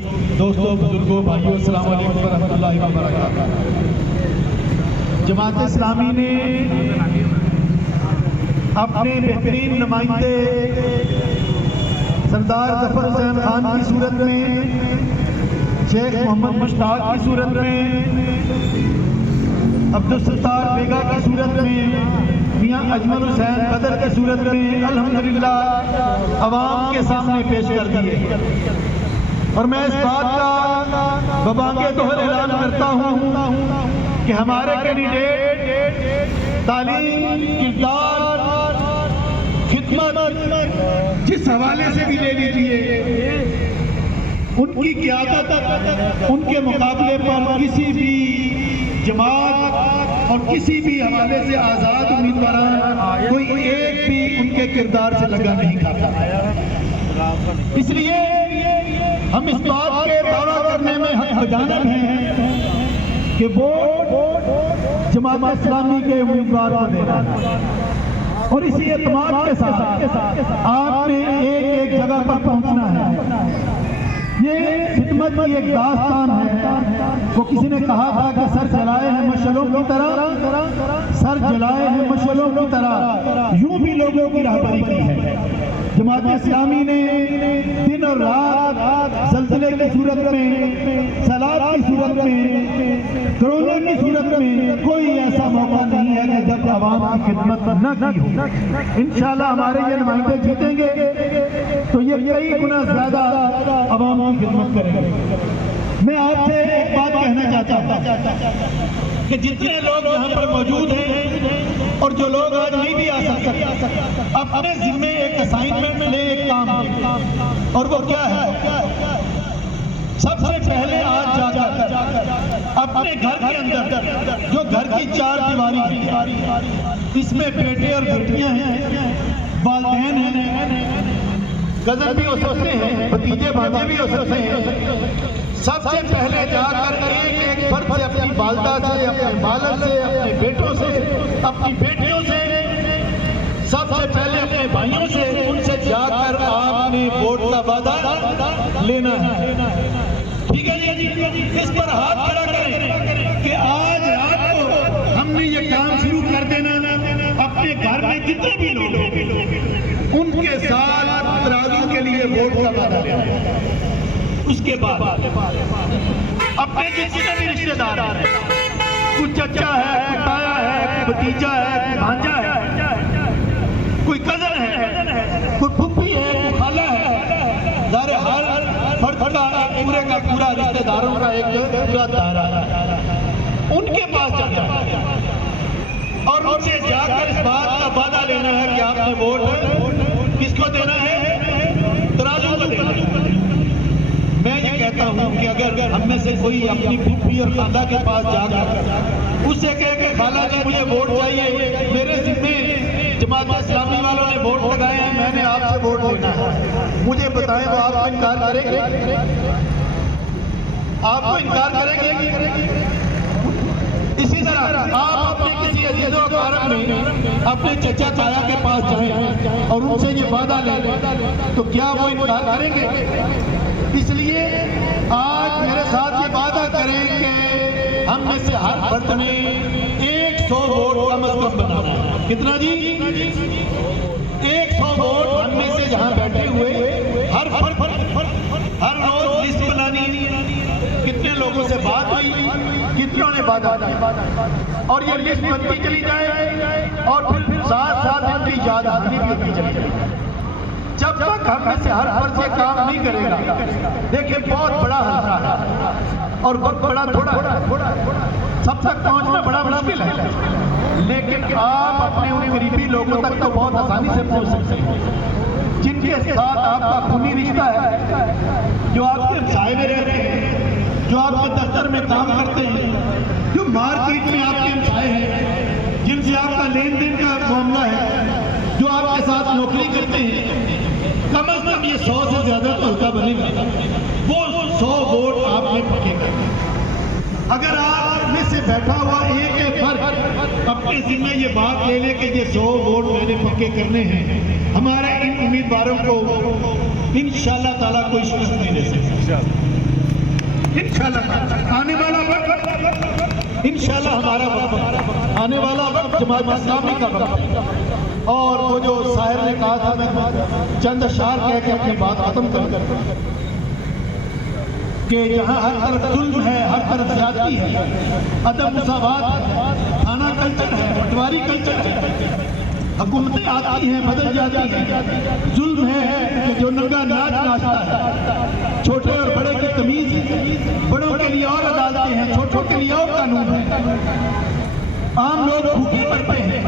दोस्तों, बुजुर्गों, भाइयों, अस्सलाम वालेकुम रहमतुल्लाहि व बरकातहू। जमात इस्लामी ने अपने बेहतरीन नुमाइंदे सरदार ज़फ़र हुसैन खान की सूरत में, शेख मोहम्मद मुश्ताक की सूरत में, अब्दुल सत्तार बेगा की सूरत में, मियां अजमल हुसैन बदर की सूरत में अल्हम्दुलिल्लाह अवाम के सामने पेश कर दिए। और मैं इस बात का बबांगे तौर ऐलान करता हूँ कि हमारे कैंडिडेट तालीम, किरदार, खिदमत जिस हवाले से भी ले लीजिए, उनकी क़यादत उनके मुकाबले पर किसी भी जमात और किसी भी हवाले से आज़ाद उम्मीदवार कोई एक भी उनके किरदार से लगा नहीं खाता। इसलिए हम इस बात के दावा करने में हक बजानब हैं कि वोट जमात इस्लामी के उम्मीदवार को देना और इसी एतमाद के साथ आपने एक एक जगह पर पहुंचना है। ये खिदमत की एक दास्तान है। वो किसी ने कहा था कि सर जलाए हैं मशलों की तरह, सर जलाए हैं मशलों की तरह, यूं भी लोगों की राहबरी की है। जमात इस्लामी ने दिन और रात ज़ल्ज़ले की सूरत में, सैलाब की सूरत में, कोरोना की सूरत में कोई ऐसा मौका नहीं है कि जब आवाम की खिदमत न की हो। इंशाअल्लाह हमारे ये नुमाइंदे जीतेंगे तो ये कई गुना ज्यादा आवाम की खिदमत करेंगे। मैं आपसे एक बात कहना चाहता हूँ कि जितने लोग यहाँ पर मौजूद हैं और जो लोग आज नहीं भी आ सकते, अपने जिम्मे एक असाइनमेंट ले, एक काम, और वो क्या है? सबसे पहले आज जाकर अपने घर के अंदर जो घर की चार दीवारी है, इसमें बेटे और बेटियां हैं, वालिदैन हैं, कज़न भी हो सकते हैं, भतीजे भांजे भी हो सकते हैं। सबसे पहले जाकर एक एक फर्द से, अपनी वालिदा से, अपने वालिद से, अपने बेटों से, अपनी बेटियों से, सबसे पहले अपने भाइयों से, उनसे जाकर आपने वोट का वादा लेना है। ठीक है जी? इस पर हाथ खड़ा करें कि आज रात को हमने ये काम शुरू कर देना। अपने घर में जितने भी लोग हैं उनके साथ तराजू के लिए वोट का वादा लेना। उसके बाद अपने जितने भी रिश्तेदार हैं, कोई चचा है, कोई ताया है, कोई भतीजा है, कोई भांजा है, कोई कजन है, कोई फूफी है, कोई खाला है, हर फर्द का पूरे का पूरा रिश्तेदारों का एक पूरा दायरा है, उनके पास जाना है और उनसे जाकर इस बात का वादा लेना है कि आपने वोट किसको देना है? तराजू को देना है। मैं ये कहता हूँ कि अगर हम में से कोई अपनी फूफी और खाला के पास जाकर उससे कहे कि खाला जी मुझे वोट चाहिए, मेरे जिम्मे जमात इस्लामी वालों ने वोट लगाए हैं, मैंने आपसे वोट लेना है, मुझे बताएं वो आपको इनकार करेंगे? आपको इनकार करेंगे? इसी तरह आप अपने किसी अजीज़ व अक़ारब में अपने चचा ताया के पास जाएं और उनसे ये वादा लें तो क्या वो इनकार करेंगे? इसलिए आज मेरे साथ ये वादा करें कि हम में से हर फर्द ने 100 वोट कम से कम बनाना है। कितना जी? 100 वोट हम में से जहां बैठे हुए हर रोज लिस्ट बनानी। कितने लोगों से बात हुई, कितनों ने वादा किया, और ये लिस्ट बनती चली जाए और फिर साथ साथ इनकी यादहानी भी होती चली जाए। जब तक हम में से हर फर्ज ये काम नहीं करेगा, देखिए बहुत बड़ा हल्का है और बहुत बड़ा थोड़ा सब तक पहुंचना बड़ा मुश्किल है, लेकिन आप अपने उन करीबी लोगों तक तो बहुत आसानी से पहुंच सकते हैं जिनके साथ आपका खूनी रिश्ता है, जो आपके साए में रहते हैं, जो आपके दफ्तर में काम करते हैं, जो मार्केट में आपके साए हैं, जिनसे आपका लेन देन का मामला है, जो आपके साथ नौकरी करते हैं। कम से कम ये 100 से ज्यादा तो हल्का बनेगा। वो 100 वोट आपने पक्के करने। अगर आप में से बैठा हुआ एक फर्द अपने जिम्मे ये बात ले ले कि ये 100 वोट मैंने पक्के करने हैं, हमारे इन उम्मीदवारों को इंशाअल्लाह ताला कोई शिकस्त नहीं दे सकता। इंशाल्लाह आने वाला वक्त, इंशाल्लाह हमारा वक्त, आने वाला वक्त जमात इस्लामी का वक्त। और वो जो शायर ने कहा था, मैं चंद अशआर कह के अपनी बात खत्म कर कि जहाँ हर तरफ जुल्म है, हर तरफ ज्यादती है, अदम मुसावात है, खाना कल्चर है, पटवारी कल्चर है, हुकूमतें आती हैं बदल जाती हैं, जुल्म है कि जो नंगा नाच नाचता है, छोटे और बड़े की तमीज है, बड़ों के लिए और अदालतें हैं, छोटों के लिए और कानून है, आम लोग भूखे मरते हैं,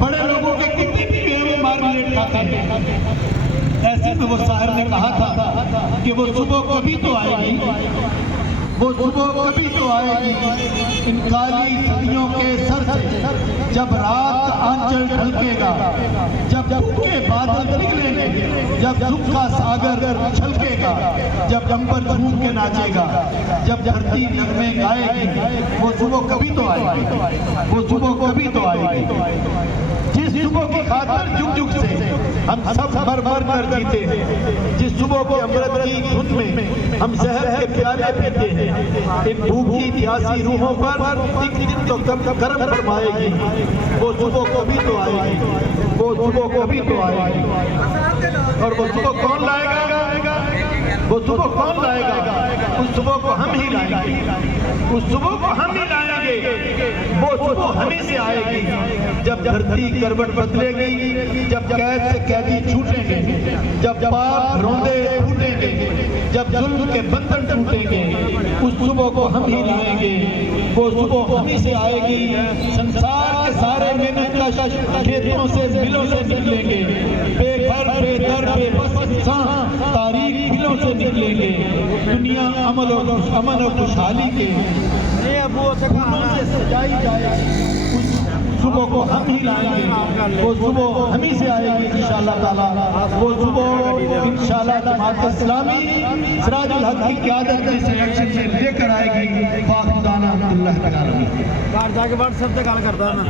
बड़े लोगों के कुत्ते भी मार्मिलेट खाते हैं। ऐसे में वो शायर ने कहा था कि वो सुबह कभी तो आएगी, वो सुबह कभी तो आएगी इन काली सदियों के सर से, जब रात आंचल ढलकेगा, जब के बादल निकलेंगे, जब दुख का सागर छलकेगा, जब अंबर झूम के नाचेगा, जब धरती नगमे गाएगी, वो सुबह कभी तो आएगी, वो सुबह कभी तो आएगी। जिस सुबह की खातिर जुग जुग से हम सब मर मर कर जीते हैं, जिस सुबह के अमृत की धुन में हम जहर के प्याले पीते हैं, इन भूखी प्यासी रूहों पर एक दिन तो करम फरमाएगी, वो सुबह को भी तो आएगी, वो सुबह को भी तो आएगी। और वो सुबह कौन लाएगा, वो सुबह कौन लाएगा? उस सुबह को हम ही लाएंगे, उस सुबह को हम ही लाएंगे, वो सुबह हमें से आएगी, जब धरती करवट बदलेगी, जब कैद से कैदी छूटेंगे, जब पाप रोंदे फूटेंगे, जब जुल्म के बंधन टूटेंगे, उस सुबह को हम ही लाएंगे, वो सुबह हम ही से आएगी। संसार के सारे मेहनत खेतों से मिलों से निकलेंगे, बेघर बेदर बेबस इंसान तारीख दिलों से निकलेंगे, दुनिया अमन और खुशहाली के फूलों से सजाई जाएगी, उस सुबह को हम ही लाएंगे, वो सुबह हम ही से आएगी इंशाअल्लाह ताला, वो सुबह इंशाअल्लाह जमात इस्लामी सिराजुल हक की क़यादत में सिलेक्शन से लेकर आएगी। बाखुदाना अल्लाह के नाम में। बाहर जाके व्हाट्सएप से गल करदा ना।